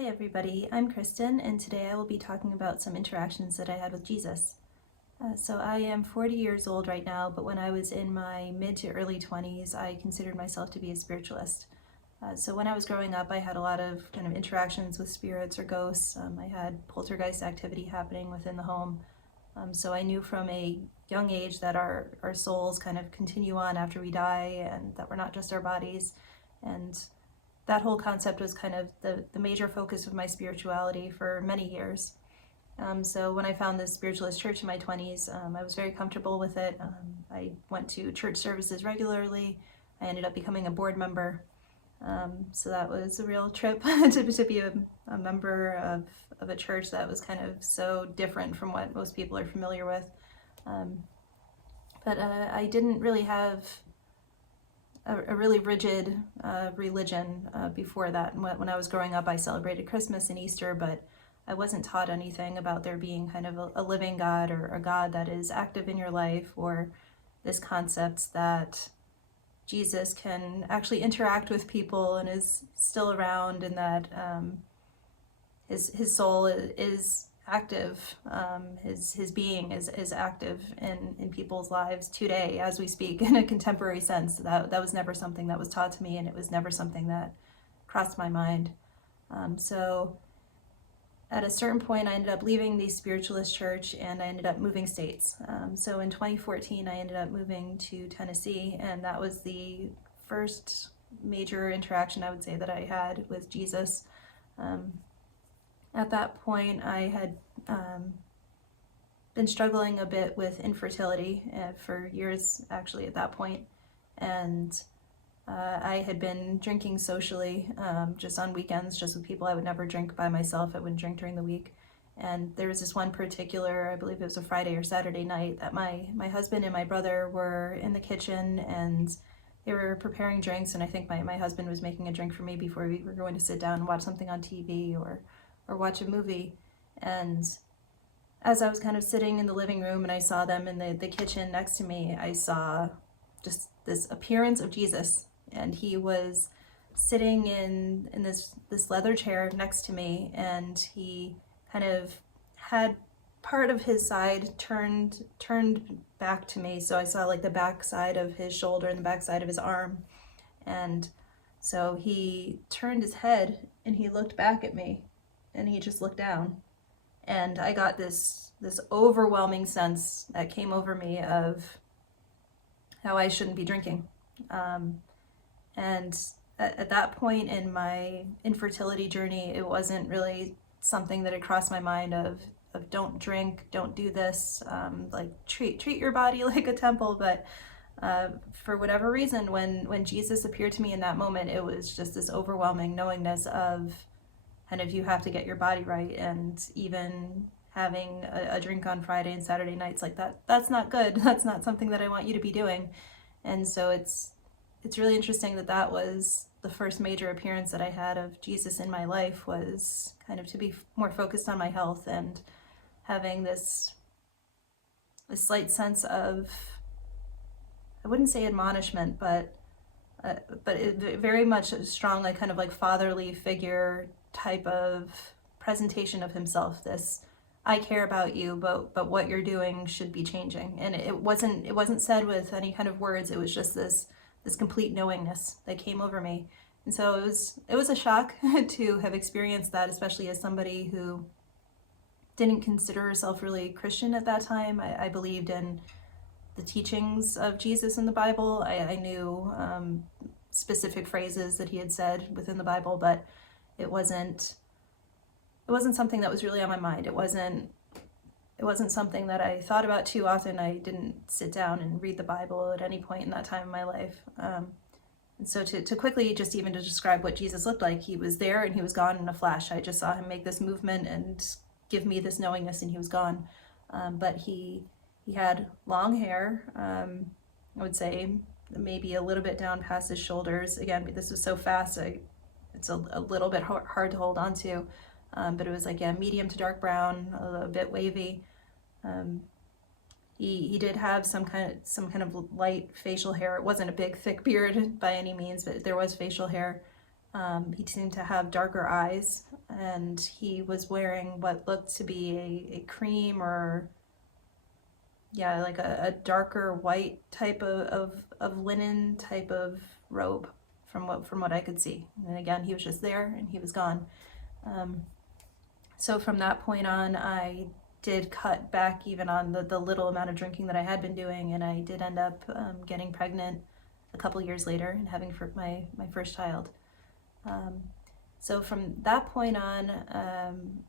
Hi everybody, I'm Kristen, and today I will be talking about some interactions that I had with Jesus. So I am 40 years old right now, but when I was in my mid to early 20s, I considered myself to be a spiritualist. So when I was growing up, I had a lot of kind of interactions with spirits or ghosts. I had poltergeist activity happening within the home. So I knew from a young age that our souls kind of continue on after we die, and that we're not just our bodies. And that whole concept was kind of the major focus of my spirituality for many years. So when I found this spiritualist church in my 20s, I was very comfortable with it. I went to church services regularly. I ended up becoming a board member. So that was a real trip to be a member of a church that was kind of so different from what most people are familiar with. But I didn't really have a really rigid religion before that. When I was growing up, I celebrated Christmas and Easter, but I wasn't taught anything about there being kind of a living God or a God that is active in your life, or this concept that Jesus can actually interact with people and is still around, and that his soul is active, his being is active in people's lives today as we speak, in a contemporary sense. That was never something that was taught to me, and it was never something that crossed my mind. So at a certain point, I ended up leaving the spiritualist church, and I ended up moving states. So in 2014, I ended up moving to Tennessee, and that was the first major interaction, I would say, that I had with Jesus. At that point, I had been struggling a bit with infertility for years, actually, at that point. And I had been drinking socially, just on weekends, just with people. I would never drink by myself. I wouldn't drink during the week. And there was this one particular, I believe it was a Friday or Saturday night, that my husband and my brother were in the kitchen, and they were preparing drinks. And I think my husband was making a drink for me before we were going to sit down and watch something on TV or watch a movie. And as I was kind of sitting in the living room and I saw them in the kitchen next to me, I saw just this appearance of Jesus. And he was sitting in this leather chair next to me, and he kind of had part of his side turned back to me. So I saw like the back side of his shoulder and the back side of his arm. And so he turned his head and he looked back at me, and he just looked down. And I got this overwhelming sense that came over me of how I shouldn't be drinking. And at that point in my infertility journey, it wasn't really something that had crossed my mind of don't drink, don't do this, like treat your body like a temple. But for whatever reason, when Jesus appeared to me in that moment, it was just this overwhelming knowingness of kind of, you have to get your body right. And even having a drink on Friday and Saturday nights, like that's not good. That's not something that I want you to be doing. And so it's really interesting that was the first major appearance that I had of Jesus in my life, was kind of to be more focused on my health and having this slight sense of, I wouldn't say admonishment, but it very much a strong, like kind of like fatherly figure type of presentation of himself. This, I care about you, but what you're doing should be changing. And it wasn't said with any kind of words. It was just this complete knowingness that came over me. And so it was a shock to have experienced that, especially as somebody who didn't consider herself really Christian at that time. I believed in the teachings of Jesus in the Bible. I knew specific phrases that he had said within the Bible, but it wasn't something that was really on my mind. It wasn't something that I thought about too often. I didn't sit down and read the Bible at any point in that time in my life. And so to quickly, just even to describe what Jesus looked like, he was there and he was gone in a flash. I just saw him make this movement and give me this knowingness, and he was gone. But he had long hair, I would say maybe a little bit down past his shoulders. Again, this was so fast, it's a little bit hard to hold on to. But it was like, yeah, medium to dark brown, a bit wavy. He did have some kind of light facial hair. It wasn't a big thick beard by any means, but there was facial hair. He seemed to have darker eyes. and he was wearing what looked to be a cream or, yeah, like a darker white type of linen type of robe from what I could see. And again, he was just there and he was gone. So from that point on, I did cut back even on the little amount of drinking that I had been doing, and I did end up getting pregnant a couple years later and having my first child. So from that point on,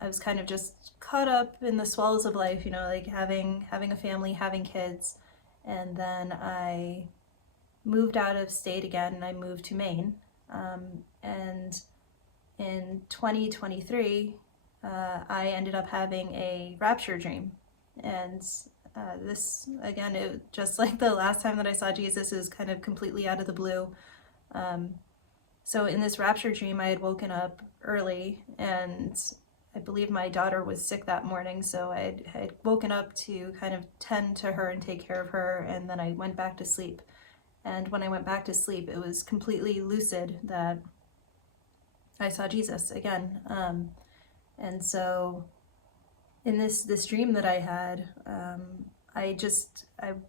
I was kind of just caught up in the swells of life, like having a family, having kids. And then I moved out of state again, and I moved to Maine. And in 2023, I ended up having a rapture dream. And this, again, just like the last time that I saw Jesus, is kind of completely out of the blue. So in this rapture dream, I had woken up early, and I believe my daughter was sick that morning, so I had woken up to kind of tend to her and take care of her, and then I went back to sleep. And when I went back to sleep, it was completely lucid that I saw Jesus again. And so in this dream that I had, I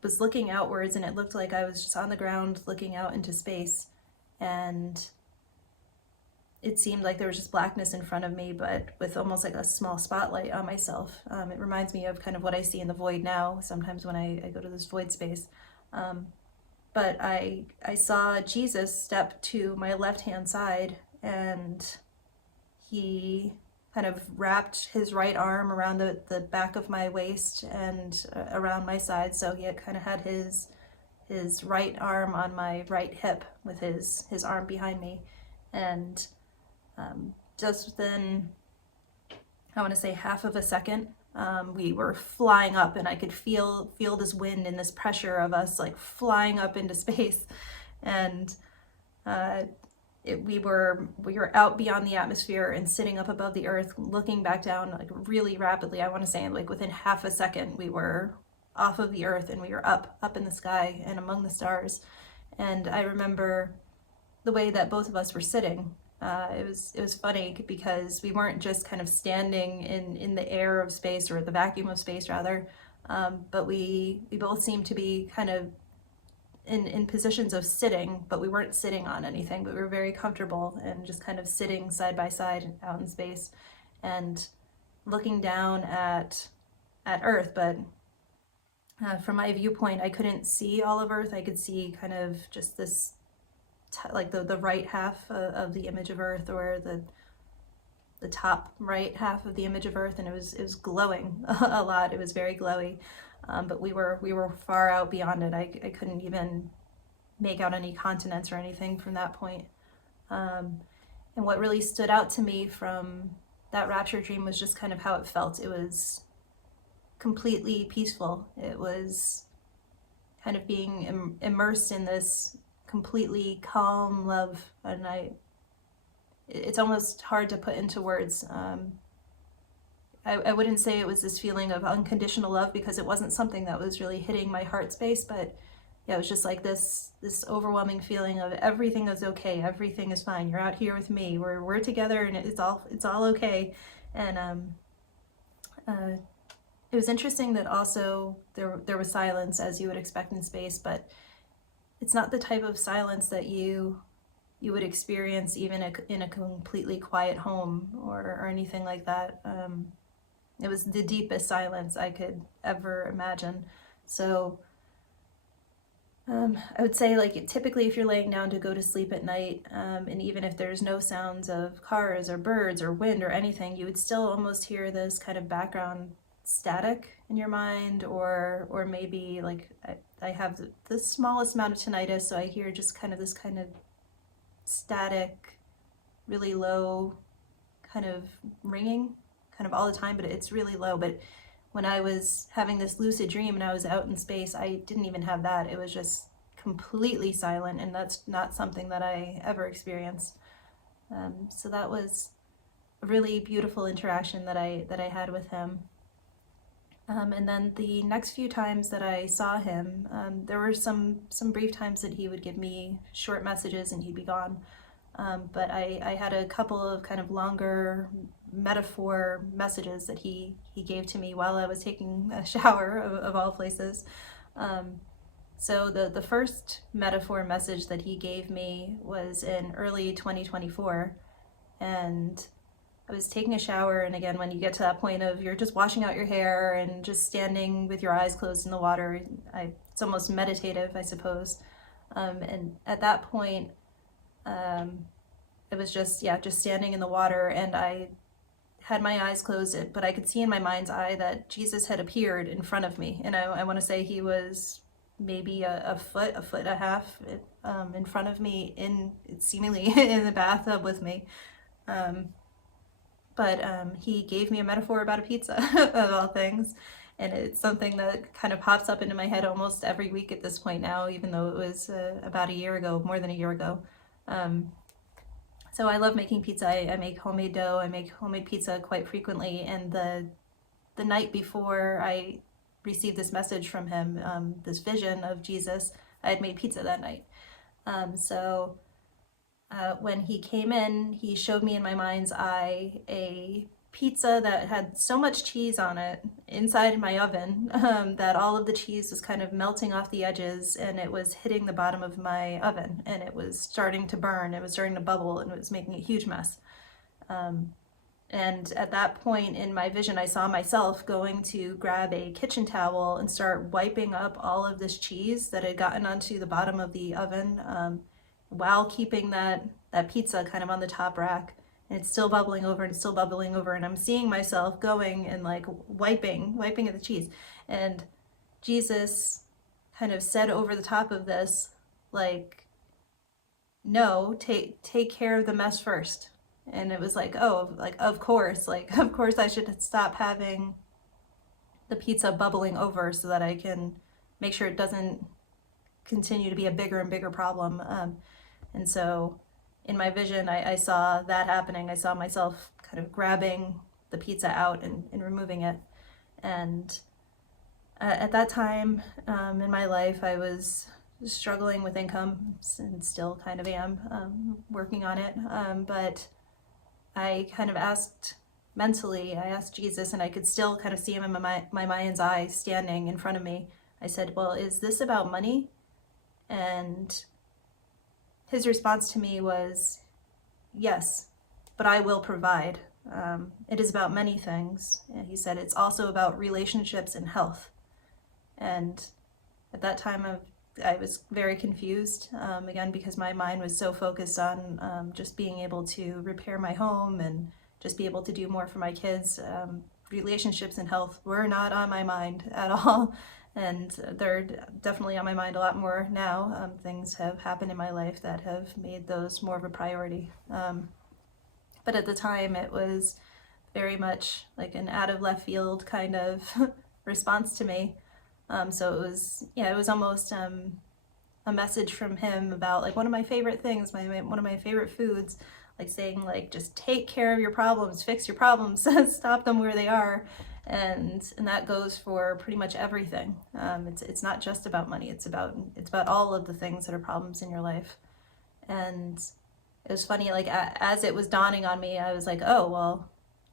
was looking outwards, and it looked like I was just on the ground looking out into space, and it seemed like there was just blackness in front of me, but with almost like a small spotlight on myself. It reminds me of kind of what I see in the void now, sometimes when I go to this void space. But I saw Jesus step to my left-hand side, and he kind of wrapped his right arm around the back of my waist and around my side. So he had kind of had his right arm on my right hip with his arm behind me. And just within, I want to say, half of a second, we were flying up, and I could feel this wind and this pressure of us like flying up into space. And we were out beyond the atmosphere and sitting up above the earth, looking back down like really rapidly. I want to say like within half a second, we were off of the earth and we were up in the sky and among the stars. And I remember the way that both of us were sitting. It was funny because we weren't just kind of standing in the air of space, or the vacuum of space rather, but we both seemed to be kind of in positions of sitting, but we weren't sitting on anything, but we were very comfortable and just kind of sitting side by side out in space and looking down at Earth. But from my viewpoint, I couldn't see all of Earth. I could see kind of just this like the right half of the image of Earth, or the top right half of the image of Earth, and it was glowing a lot. It was very glowy, but we were far out beyond it. I couldn't even make out any continents or anything from that point. And what really stood out to me from that rapture dream was just kind of how it felt. It was completely peaceful. It was kind of being immersed in this completely calm love, and it's almost hard to put into words. I wouldn't say it was this feeling of unconditional love, because it wasn't something that was really hitting my heart space, but yeah, it was just like this overwhelming feeling of everything is okay, everything is fine, you're out here with me, we're together, and it's all okay. And it was interesting that also there was silence, as you would expect in space, but it's not the type of silence that you would experience even in a completely quiet home or anything like that. It was the deepest silence I could ever imagine. So I would say, like, typically if you're laying down to go to sleep at night, and even if there's no sounds of cars or birds or wind or anything, you would still almost hear this kind of background static in your mind, or maybe like I have the smallest amount of tinnitus, so I hear just kind of this kind of static, really low kind of ringing kind of all the time, but it's really low. But when I was having this lucid dream and I was out in space, I didn't even have that. It was just completely silent, and that's not something that I ever experienced. So that was a really beautiful interaction that I had with him. And then the next few times that I saw him, there were some brief times that he would give me short messages and he'd be gone. But I had a couple of kind of longer metaphor messages that he gave to me while I was taking a shower, of all places. So the first metaphor message that he gave me was in early 2024, and I was taking a shower, and again, when you get to that point of you're just washing out your hair and just standing with your eyes closed in the water, it's almost meditative, I suppose. And at that point, it was just standing in the water, and I had my eyes closed, but I could see in my mind's eye that Jesus had appeared in front of me. And I want to say he was maybe a foot and a half in front of me, seemingly in the bathtub with me. But he gave me a metaphor about a pizza, of all things. And it's something that kind of pops up into my head almost every week at this point now, even though it was about a year ago, more than a year ago. So I love making pizza. I make homemade dough. I make homemade pizza quite frequently. And the night before I received this message from him, this vision of Jesus, I had made pizza that night. When he came in, he showed me in my mind's eye a pizza that had so much cheese on it inside my oven that all of the cheese was kind of melting off the edges, and it was hitting the bottom of my oven, and it was starting to burn, it was starting to bubble, and it was making a huge mess. And at that point in my vision, I saw myself going to grab a kitchen towel and start wiping up all of this cheese that had gotten onto the bottom of the oven, while keeping that pizza kind of on the top rack. And it's still bubbling over and still bubbling over, and I'm seeing myself going and like wiping at the cheese. And Jesus kind of said over the top of this, like, no, take care of the mess first. And it was like, oh, like, of course I should stop having the pizza bubbling over so that I can make sure it doesn't continue to be a bigger and bigger problem. And so in my vision, I saw that happening. I saw myself kind of grabbing the pizza out and removing it. And at that time in my life, I was struggling with income, and still kind of am, working on it. But I kind of asked Jesus, and I could still kind of see him in my mind's eye standing in front of me. I said, well, is this about money? And his response to me was, yes, but I will provide. It is about many things. And he said, it's also about relationships and health. And at that time, I was very confused, again, because my mind was so focused on just being able to repair my home and just be able to do more for my kids. Relationships and health were not on my mind at all. And they're definitely on my mind a lot more now. Things have happened in my life that have made those more of a priority. But at the time, it was very much like an out of left field kind of response to me. So it was almost a message from him about like one of my favorite things, one of my favorite foods, like saying like, just take care of your problems, fix your problems, stop them where they are. And that goes for pretty much everything. It's not just about money. It's about all of the things that are problems in your life. And it was funny, like as it was dawning on me, I was like, oh, well,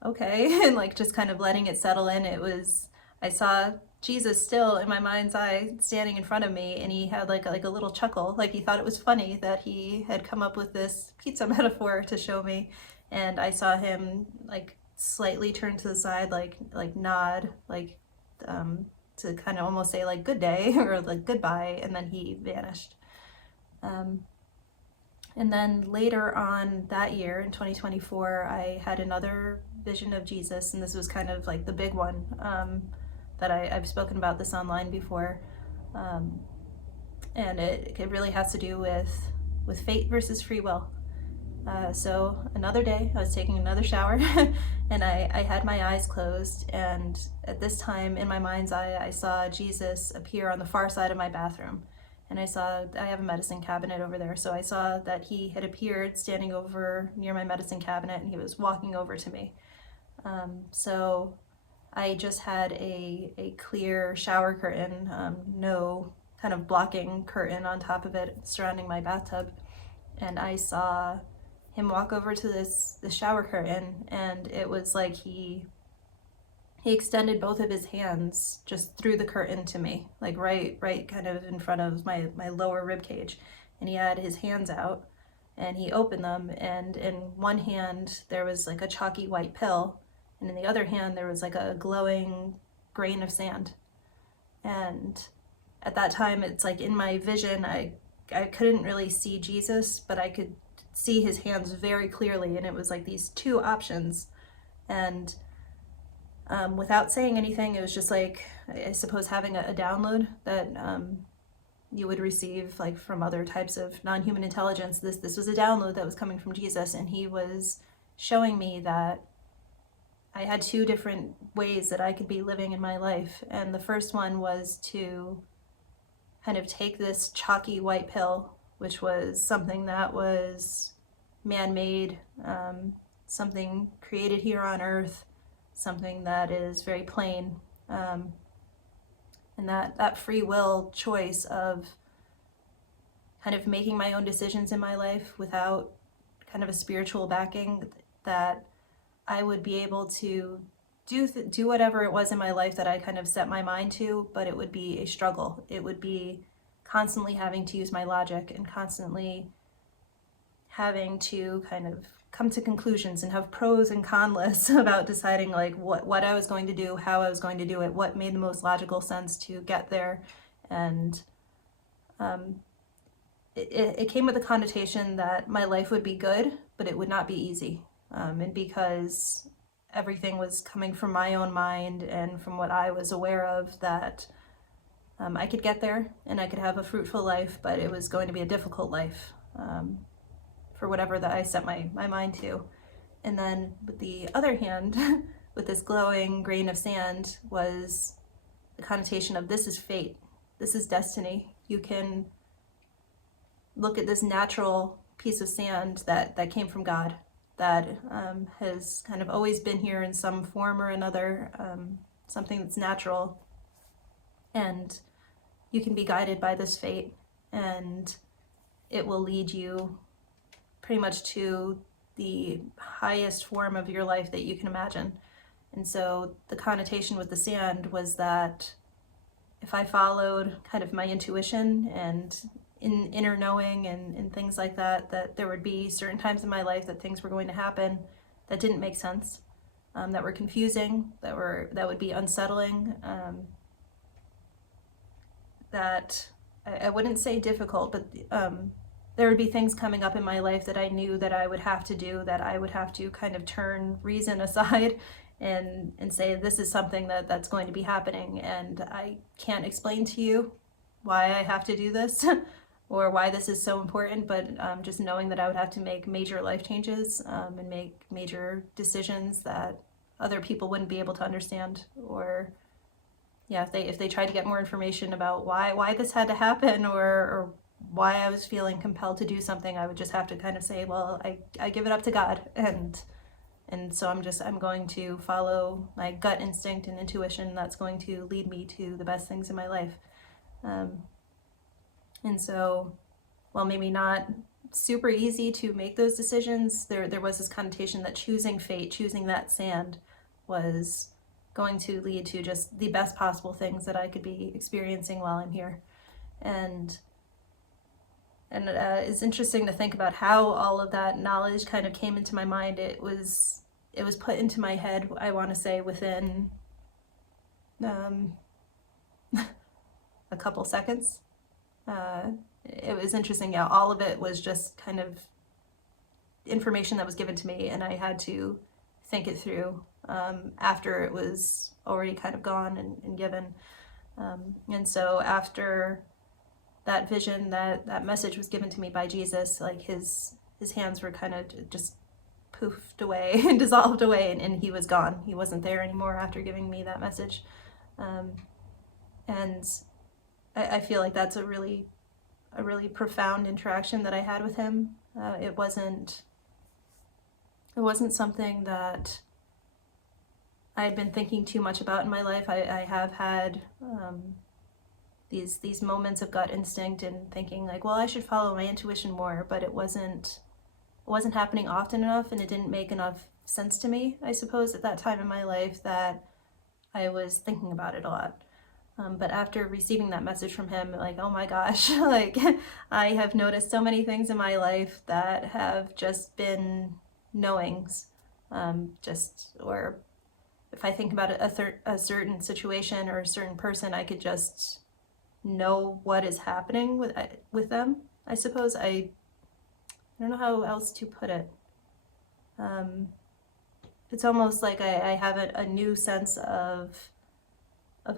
okay. And like just kind of letting it settle in. I saw Jesus still in my mind's eye standing in front of me, and he had like a little chuckle, like he thought it was funny that he had come up with this pizza metaphor to show me. And I saw him like slightly turn to the side, like nod, like to kind of almost say like good day or like goodbye, and then he vanished. And then later on that year in 2024, I had another vision of Jesus, and this was kind of like the big one that I've spoken about this online before, and it really has to do with fate versus free will. So another day, I was taking another shower, and I had my eyes closed, and at this time in my mind's eye, I saw Jesus appear on the far side of my bathroom. And I have a medicine cabinet over there, so I saw that he had appeared standing over near my medicine cabinet, and he was walking over to me. So I just had a clear shower curtain, no kind of blocking curtain on top of it surrounding my bathtub, and I saw him walk over to the shower curtain, and it was like he extended both of his hands just through the curtain to me, like right kind of in front of my lower rib cage. And he had his hands out and he opened them, and in one hand there was like a chalky white pill, and in the other hand there was like a glowing grain of sand. And at that time, it's like in my vision, I couldn't really see Jesus, but I could see his hands very clearly, and it was like these two options. And without saying anything, it was just like, I suppose, having a download that you would receive like from other types of non-human intelligence. This was a download that was coming from Jesus, and he was showing me that I had two different ways that I could be living in my life. And the first one was to kind of take this chalky white pill, which was something that was man-made, something created here on earth, something that is very plain, and that free will choice of kind of making my own decisions in my life without kind of a spiritual backing, that I would be able to do whatever it was in my life that I kind of set my mind to, but it would be a struggle. It would be constantly having to use my logic and constantly having to kind of come to conclusions and have pros and con lists about deciding like what I was going to do, how I was going to do it, what made the most logical sense to get there. And it came with a connotation that my life would be good, but it would not be easy. And because everything was coming from my own mind and from what I was aware of, that I could get there and I could have a fruitful life, but it was going to be a difficult life for whatever that I set my mind to. And then with the other hand, with this glowing grain of sand, was the connotation of this is fate, this is destiny. You can look at this natural piece of sand that came from God, that has kind of always been here in some form or another, something that's natural, and you can be guided by this fate, and it will lead you pretty much to the highest form of your life that you can imagine. And so the connotation with the sand was that if I followed kind of my intuition and inner knowing and things like that, that there would be certain times in my life that things were going to happen that didn't make sense, that were confusing, that would be unsettling, that I wouldn't say difficult, but there would be things coming up in my life that I knew that I would have to do, that I would have to kind of turn reason aside and say, this is something that's going to be happening, and I can't explain to you why I have to do this or why this is so important, but just knowing that I would have to make major life changes and make major decisions that other people wouldn't be able to understand. Or yeah, if they tried to get more information about why this had to happen, or why I was feeling compelled to do something, I would just have to kind of say, well, I give it up to God, and so I'm going to follow my gut instinct and intuition. That's going to lead me to the best things in my life. And so, while maybe not super easy to make those decisions, there was this connotation that choosing fate, choosing that sand, was going to lead to just the best possible things that I could be experiencing while I'm here. And it's interesting to think about how all of that knowledge kind of came into my mind. It was put into my head, I want to say, within a couple seconds. It was interesting. Yeah, all of it was just kind of information that was given to me, and I had to think it through after it was already kind of gone and given. And so after that vision, that message was given to me by Jesus, like his hands were kind of just poofed away and dissolved away, and he was gone. He wasn't there anymore after giving me that message. And I feel like that's a really profound interaction that I had with him. It wasn't something that I had been thinking too much about in my life. I have had these moments of gut instinct and thinking like, well, I should follow my intuition more, but it wasn't wasn't happening often enough, and it didn't make enough sense to me, I suppose, at that time in my life, that I was thinking about it a lot. But after receiving that message from him, like, oh my gosh, like I have noticed so many things in my life that have just been knowings. Or if I think about a certain situation or a certain person, I could just know what is happening with them. I suppose I don't know how else to put it. It's almost like I have a new sense of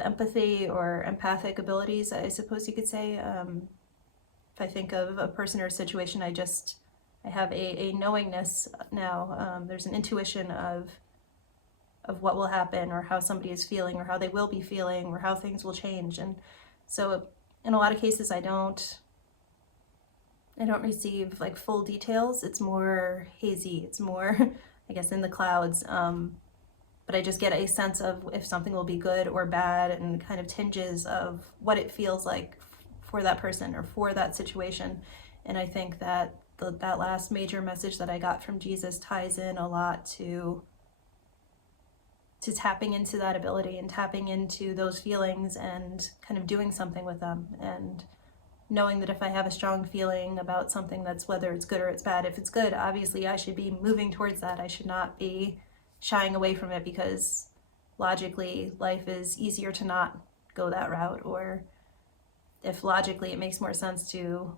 empathy or empathic abilities, I suppose you could say. If I think of a person or a situation, I have a knowingness now. There's an intuition of what will happen, or how somebody is feeling, or how they will be feeling, or how things will change. And so in a lot of cases I don't receive like full details. It's more hazy. It's more I guess in the clouds. But I just get a sense of if something will be good or bad, and kind of tinges of what it feels like for that person or for that situation. And I think that that last major message that I got from Jesus ties in a lot to tapping into that ability and tapping into those feelings and kind of doing something with them, and knowing that if I have a strong feeling about something, that's whether it's good or it's bad. If it's good, obviously I should be moving towards that. I should not be shying away from it, because logically life is easier to not go that route, or if logically it makes more sense to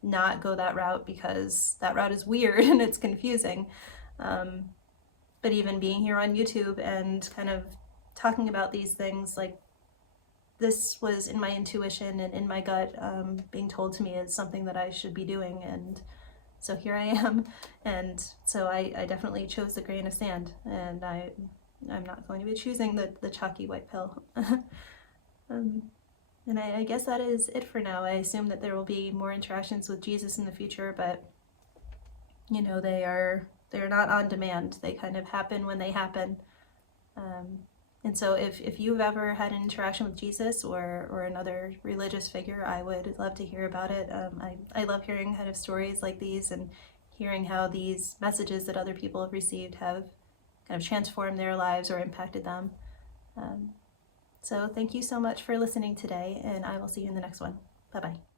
not go that route because that route is weird and it's confusing. But even being here on YouTube and kind of talking about these things, like, this was in my intuition and in my gut, being told to me as something that I should be doing, and so here I am. And so I definitely chose the grain of sand, and I'm not going to be choosing the chalky white pill. And I guess that is it for now. I assume that there will be more interactions with Jesus in the future, but you know, they're not on demand. They kind of happen when they happen. And so if you've ever had an interaction with Jesus or another religious figure, I would love to hear about it. I love hearing kind of stories like these, and hearing how these messages that other people have received have kind of transformed their lives or impacted them. So thank you so much for listening today, and I will see you in the next one. Bye-bye.